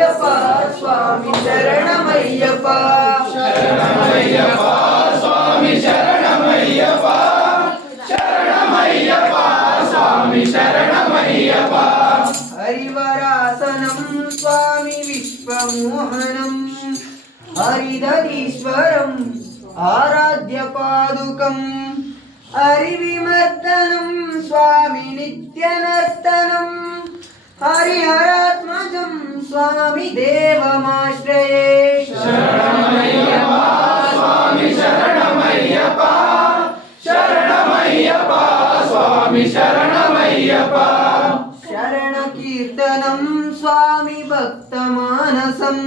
ஐயப்பா சுவாமி சரணம் ஐயப்பா சரணம் ஐயப்பா சுவாமி சரணம் ஐயப்பா சரணம் ஐயப்பா சுவாமி சரணம் ஐயப்பா ஹரிவராசனம் சுவாமி விஸ்வமோகனம். ஹரிதரீஸ்வரம் ஆராத்ய பாதுகம் அறிவிமர்த்தனம் சுவாமி நித்யநர்த்தனம். ஹரிஹரா స్వామి దేవమాశ్రయే శరణమయ్యప్ప స్వామి శరణమయ్యప్ప శరణమయ్యప్ప స్వామి శరణమయ్యప్ప శరణ కీర్తనం స్వామి భక్త మానసం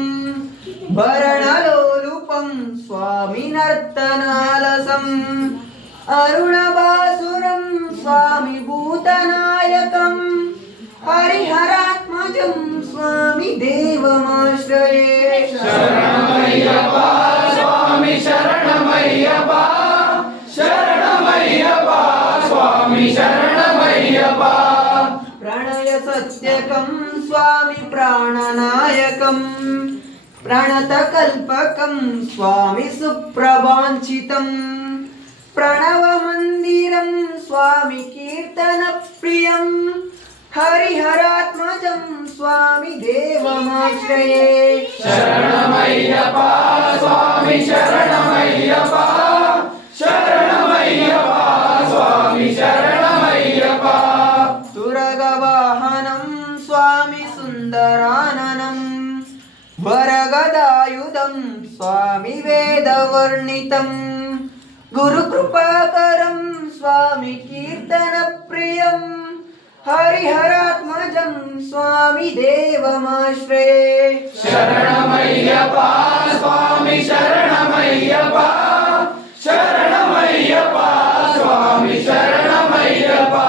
భరణలోలుపం స్వామి నర్తనాలసం అరుణబాసురం శరణమయ్యప్ప స్వామి శరణమయ్యప్ప శరణమయ్యప్ప స్వామి శరణమయ్యప్ప. ప్రణయ సత్యకం స్వామి ప్రాణనాయకం. ప్రణతకల్పకం స్వామి సుప్రభాంచితం. ప్రణవమందిరం స్వామి కీర్తన ప్రియం. హరిహరాత్మజం స్వామి దేవమాశ్రయే. శరణమయ్యప్ప స్వామి శరణమయ్యప్ప శరణమయ్యప్ప స్వామి శరణమయ్యప్ప. తురగవాహనం స్వామి సుందరాననం వరగదాయుధం స్వామి వేదవర్ణితం. గురుకృపాకరం స్వామి కీర్తన ప్రియం. हरिहरात्मजं स्वामि देवमाश्रये शरणमय्यपा स्वामि शरणमय्यपा शरणमय्यपा स्वामि शरणमय्यपा।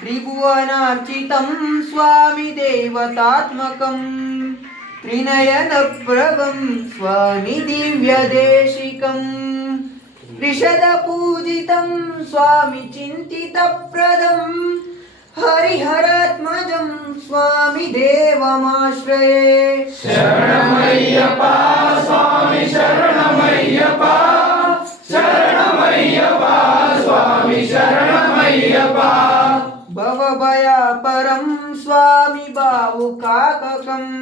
त्रिभुवनार्चितं स्वामि देवतात्मकम् त्रिनयनप्रभं स्वामि दिव्यदेशिकम् त्रिषदपूजितं स्वामि चिन्तितप्रदम् हरिहरात्मजं स्वामि देवमाश्रये। शरणमय्यपा स्वामि शरणमय्यपा शरणमय्यपा स्वामि शरणमय्यपा। भवभया परं स्वामि बाहुकाककम्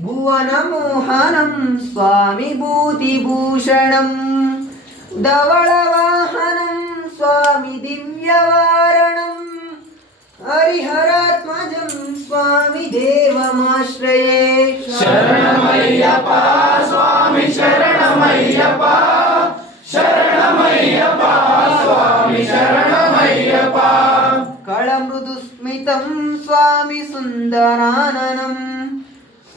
भुवनमोहनं स्वामि भूतिभूषणं धवळवाहनं स्वामि दिव्यवा स्वामि देवमाश्रये शरणमय्यपा स्वामि शरणमय्यपा शरणमय्यपा स्वामि शरणमय्यपा कळमृदुस्मितं स्वामि सुन्दराननम्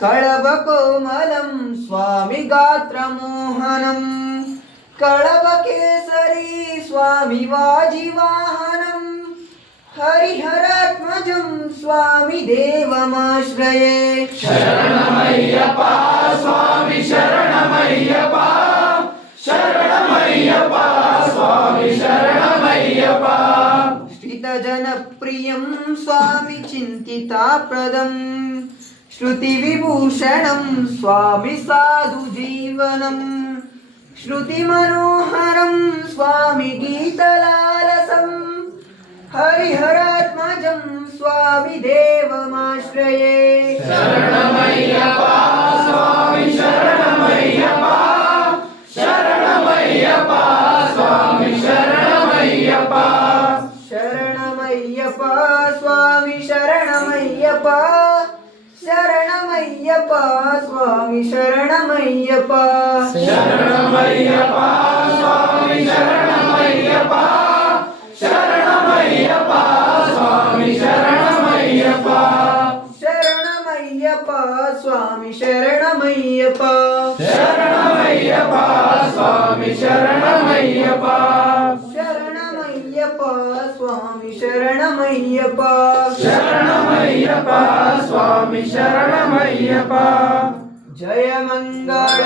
कळवकोमलं स्वामि गात्रमोहनम् कळवकेसरी स्वामि वाजिवाहनम् हरिहरात्मजम् स्वामी देवमाश्रये। शरणमय्यपा स्वामी शरणमय्यपा शरणमय्यपा स्वामी शरणमय्यपा। श्रितजनप्रियं स्वामि चिन्तिताप्रदम् श्रुतिविभूषणं स्वामि साधुजीवनम् श्रुतिमनोहरं स्वामि गीतलालसम् हरिहर स्वामि देवमाश्रये शरणमय्यपा स्वामि शरणमय्यपा शरणमय्यपा स्वामि शरणमय्यपा शरणमय्यपा स्वामि शरणमय्यपा शरणमय्यपा स्वामि शरणमय्यपा शरणमय्यपा स्वामि स्वामी शरणमय्यप। शरणमय्यप स्वामी शरणमय्यप। शरणमय्यप स्वामी शरणमय्यप। शरणमय्यप स्वामी शरणमय्यप। जय मंगल